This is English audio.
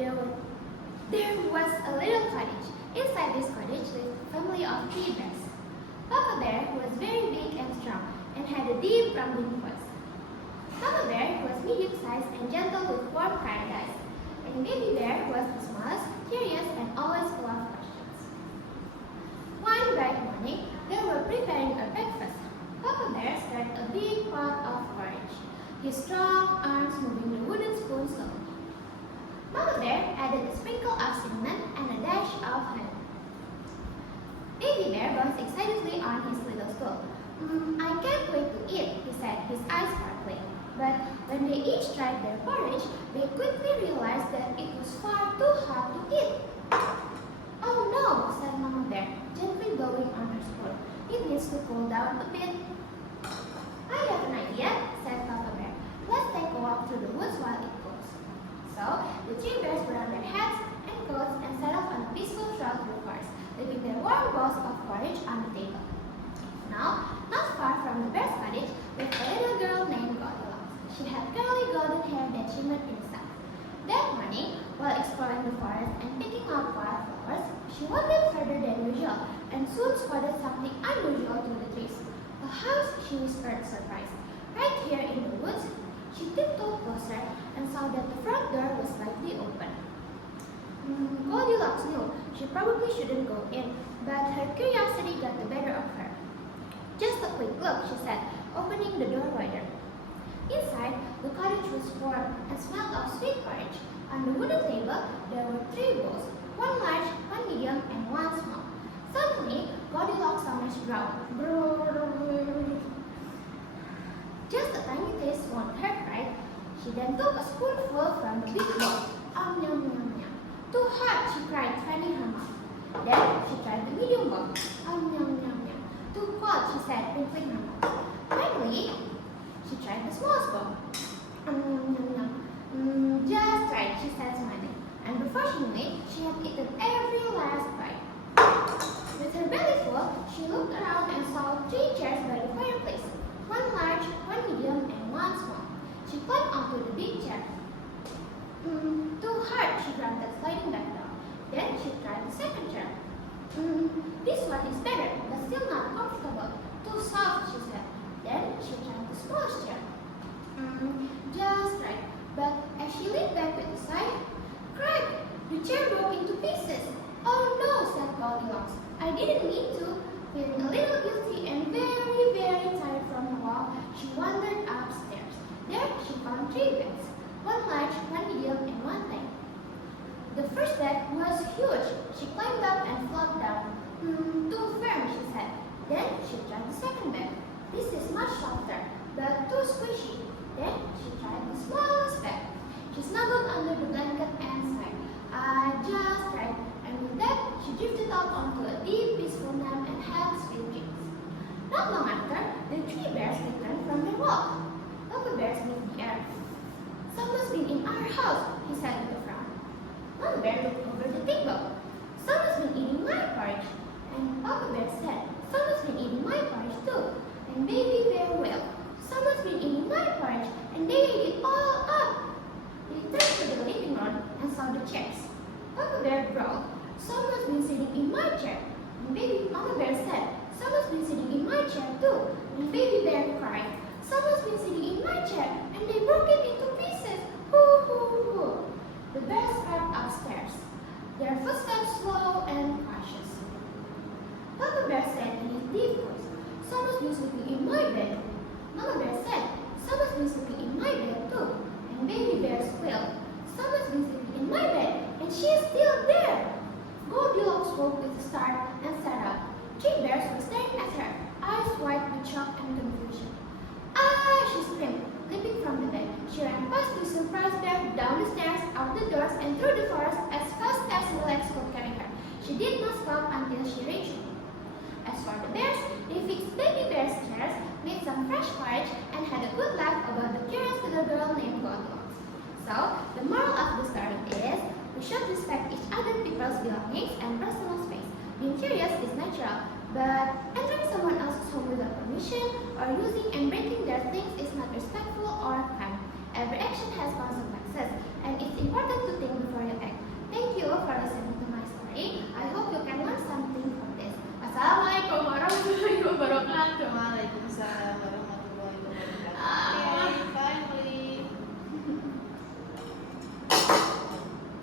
There was, there was a little cottage. Inside this cottage lived a family of 3 bears. Papa Bear was very big and strong and had a deep rumbling voice. Mama Bear was medium-sized and gentle with warm kind eyes. And Baby Bear was the smallest, curious, and always full of questions. One bright morning, they were preparing a breakfast. Papa Bear stirred a big pot of porridge, his strong arms moving the wooden spoon slowly. Mama Bear added a sprinkle of cinnamon and a dash of honey. Baby Bear bounced excitedly on his little stool. I can't wait to eat, he said, his eyes sparkling. But when they each tried their porridge, they quickly realized that it was far too hot to eat. Oh no, said Mama Bear, gently blowing on her spoon. It needs to cool down a bit. I have an idea, said Papa Bear. Let's take a walk through the woods while it cools. So, the 3 bears put on their hats and coats and set off on a peaceful trail through the forest, leaving their warm bowls of porridge on the table. Now, not far from the bear's cottage, lived a little girl named Goldilocks. She had curly golden hair that shimmered in the sun. That morning, while exploring the forest and picking up wildflowers, she wandered further than usual and soon spotted something unusual through the trees. A house, she whispered, surprised. Right here in the woods, she tiptoed closer and saw that the front door was slightly open. Goldilocks knew she probably shouldn't go in, but her curiosity got the better of her. Just a quick look, she said, opening the door wider. Inside, the cottage was warm and smelled of sweet porridge. On the wooden table, there were 3 bowls, 1 large, 1 medium, and 1 small. Suddenly, Goldilocks almost growled. Just a tiny taste won't hurt, right? She then took a spoonful from the big bowl. Yum, yum, yum. Too hot, she cried, fanning her mouth. Then she tried the medium bowl. Yum, yum, yum. Too cold, she said, wrinkling her mouth. Finally, she tried the smallest bowl. Just right, she said, smiling. And before she knew it, she had eaten every last bite. With her belly full, she looked around and saw 3 chairs by the fireplace. 1 large, 1 medium, and 1 small. She climbed onto the big chair. Too hard, she grunted, sliding back down. Then she tried the second chair. This one is better, but still not comfortable. Too soft, she said. Then she tried the smallest chair. Just right. But as she leaned back with a sigh, crack! The chair broke into pieces. Oh no, said Goldilocks. I didn't mean to. Feeling a little guilty and very, very tired from her walk, she wandered upstairs. There she found 3 beds. 1 large, 1 medium, and 1 tiny. The first bed was huge. She climbed up and flopped down. Too firm, she said. Then she tried the second bed. This is much softer, but too squishy. Then she tried the smallest bed. She snuggled under the blanket and sighed. Just right. And with that, she drifted off onto a deep, peaceful nap and had sweet dreams. Not long after, the 3 bears returned from their walk. Papa Bear sniffed the air. Someone's been in our house, he said with a frown. Mama Bear looked over the table. Someone's been eating my porridge. And Papa Bear said, someone's been eating my porridge too. And Baby Bear will. Someone's been eating my porridge, and they ate it all up. They turned to the living room and saw the chairs. Papa Bear growled, someone's been sitting in my chair. And Mama Bear said, someone's been sitting in my chair too. And Baby Bear cried, someone's been sitting in my chair, and they broke it into pieces. Hoo, hoo, hoo. The bears crept upstairs, their footsteps slow and cautious. Papa Bear said in his deep voice, someone's been sleeping in my bed. Mama Bear said, someone's been sleeping in my bed too. And Baby Bear squealed, someone's been sleeping in my bed, and she is still there. Goldilocks woke with a start and sat up. 3 bears were staring at her, eyes wide with shock and confusion. She screamed, leaping from the bed. She ran past the surprised bear, down the stairs, out the doors, and through the forest as fast as her legs could carry her. She did not stop until she reached home. As for the bears, they fixed Baby Bear's chairs, made some fresh porridge, and had a good laugh about the curious little girl named Goldilocks. So, the moral of the story is, we should respect each other people's belongings and personal space. Being curious is natural, but entering someone else's home without permission or using and breaking their things is not respectful or kind. Every action has consequences,